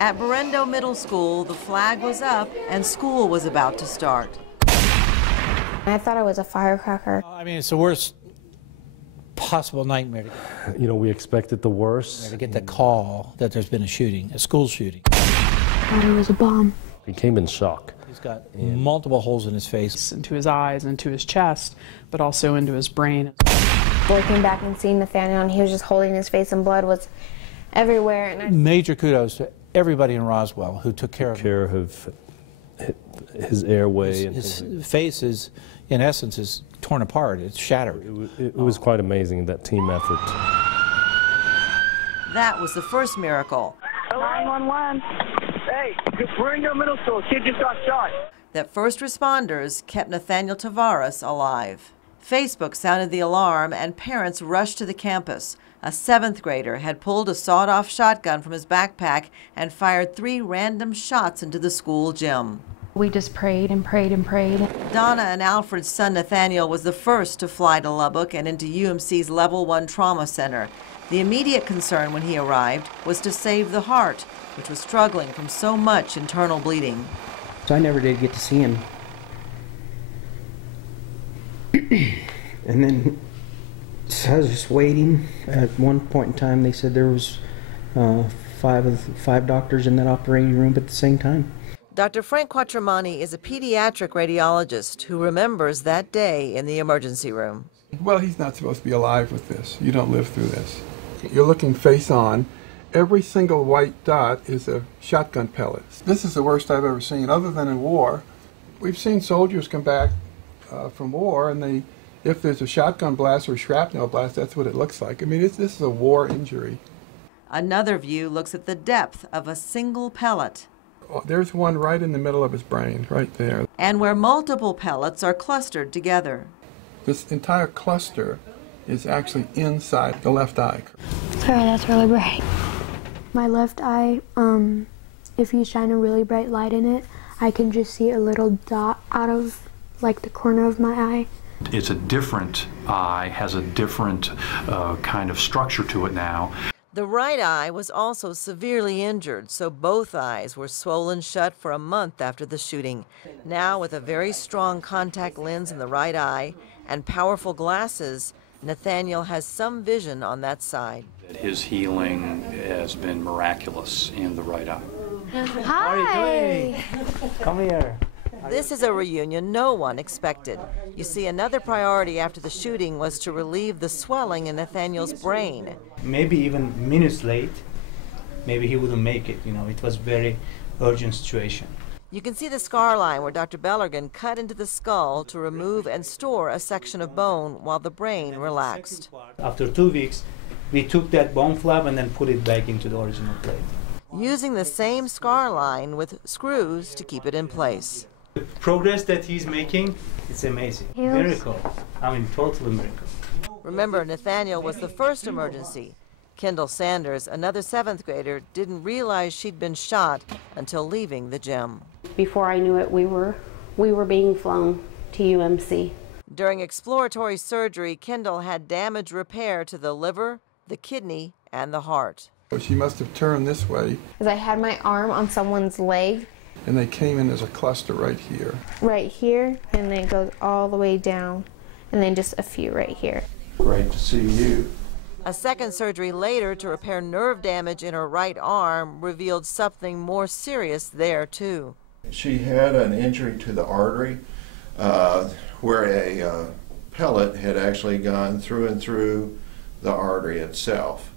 At Berendo Middle School, the flag was up and school was about to start. I thought it was a firecracker. I mean, it's the worst possible nightmare. You know, we expected the worst. To get the call that there's been a shooting, a school shooting. I thought it was a bomb. He came in shock. He's got multiple holes in his face. Into his eyes, into his chest, but also into his brain. Looking back and seeing Nathaniel, and he was just holding his face, and blood was everywhere. And Major kudos to everybody in Roswell who took care of his airway. His face is, in essence, is torn apart. It's shattered. It was quite amazing, that team effort. That was the first miracle. 911. Hey, we're in your middle school. Kid just got shot. That first responders kept Nathaniel Tavares alive. Facebook sounded the alarm and parents rushed to the campus. A 7th grader had pulled a sawed-off shotgun from his backpack and fired 3 random shots into the school gym. We just prayed and prayed and prayed. Donna and Alfred's son Nathaniel was the first to fly to Lubbock and into UMC's Level 1 Trauma Center. The immediate concern when he arrived was to save the heart, which was struggling from so much internal bleeding. So I never did get to see him. And then so I was just waiting. At one point in time, they said there was 5 doctors in that operating room at the same time. Dr. Frank Quattromani is a pediatric radiologist who remembers that day in the emergency room. Well, he's not supposed to be alive with this. You don't live through this. You're looking face on. Every single white dot is a shotgun pellet. This is the worst I've ever seen, other than in war. We've seen soldiers come back from war, and if there's a shotgun blast or shrapnel blast, that's what it looks like. I mean, this is a war injury. Another view looks at the depth of a single pellet. There's one right in the middle of his brain, right there. And where multiple pellets are clustered together. This entire cluster is actually inside the left eye. Sorry, that's really bright. My left eye, if you shine a really bright light in it, I can just see a little dot out of like the corner of my eye. It's a different eye, has a different kind of structure to it now. The right eye was also severely injured, so both eyes were swollen shut for a month after the shooting. Now, with a very strong contact lens in the right eye and powerful glasses, Nathaniel has some vision on that side. His healing has been miraculous in the right eye. Hi! Come here. This is a reunion no one expected. You see, another priority after the shooting was to relieve the swelling in Nathaniel's brain. Maybe even minutes late, maybe he wouldn't make it. You know, it was very urgent situation. You can see the scar line where Dr. Bellergan cut into the skull to remove and store a section of bone while the brain relaxed. After 2 weeks, we took that bone flap and then put it back into the original plate. Using the same scar line with screws to keep it in place. The progress that he's making, it's amazing. Miracle. I mean, total miracle. Remember, Nathaniel was the first emergency. Kendall Sanders, another 7th grader, didn't realize she'd been shot until leaving the gym. Before I knew it, we were being flown to UMC. During exploratory surgery, Kendall had damage repair to the liver, the kidney, and the heart. She must have turned this way. Because I had my arm on someone's leg. And they came in as a cluster right here. Right here, and then it goes all the way down, and then just a few right here. Great to see you. A second surgery later to repair nerve damage in her right arm revealed something more serious there, too. She had an injury to the artery where a pellet had actually gone through and through the artery itself.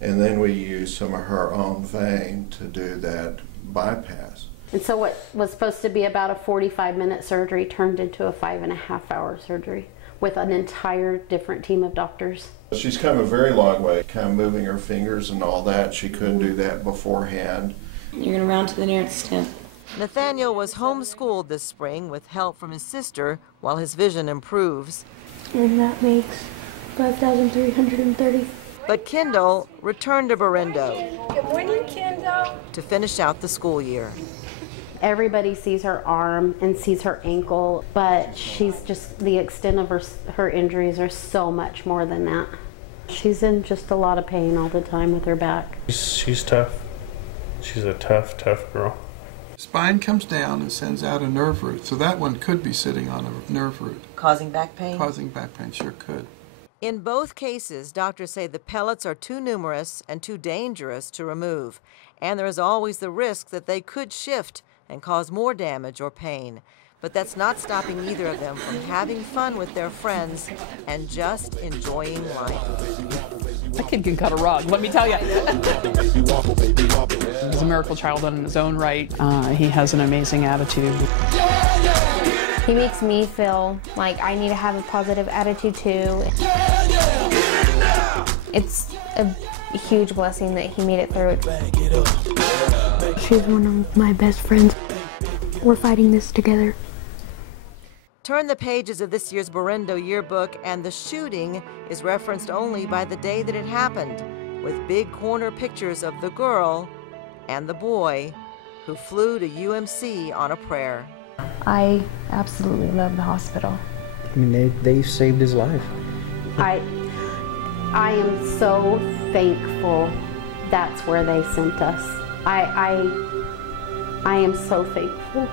And then we used some of her own vein to do that bypass. And so what was supposed to be about a 45-minute surgery turned into a 5.5-hour surgery with an entire different team of doctors. She's come a very long way, kind of moving her fingers and all that. She couldn't do that beforehand. You're going to round to the nearest tent. Nathaniel was homeschooled this spring with help from his sister while his vision improves. And that makes 5,330. But Kendall returned to Berendo. Good morning, Kendall. To finish out the school year. Everybody sees her arm and sees her ankle, but she's just, the extent of her injuries are so much more than that. She's in just a lot of pain all the time with her back. She's tough. She's a tough, tough girl. Spine comes down and sends out a nerve root, so that one could be sitting on a nerve root. Causing back pain? Causing back pain, sure could. In both cases, doctors say the pellets are too numerous and too dangerous to remove, and there is always the risk that they could shift and cause more damage or pain. But that's not stopping either of them from having fun with their friends and just enjoying life. That kid can cut a rug, let me tell you. He's a miracle child in his own right. He has an amazing attitude. He makes me feel like I need to have a positive attitude too. It's a huge blessing that he made it through. She's one of my best friends. We're fighting this together. Turn the pages of this year's Berendo yearbook, and the shooting is referenced only by the day that it happened, with big corner pictures of the girl and the boy who flew to UMC on a prayer. I absolutely love the hospital. I mean, they saved his life. I am so thankful that's where they sent us. I am so thankful.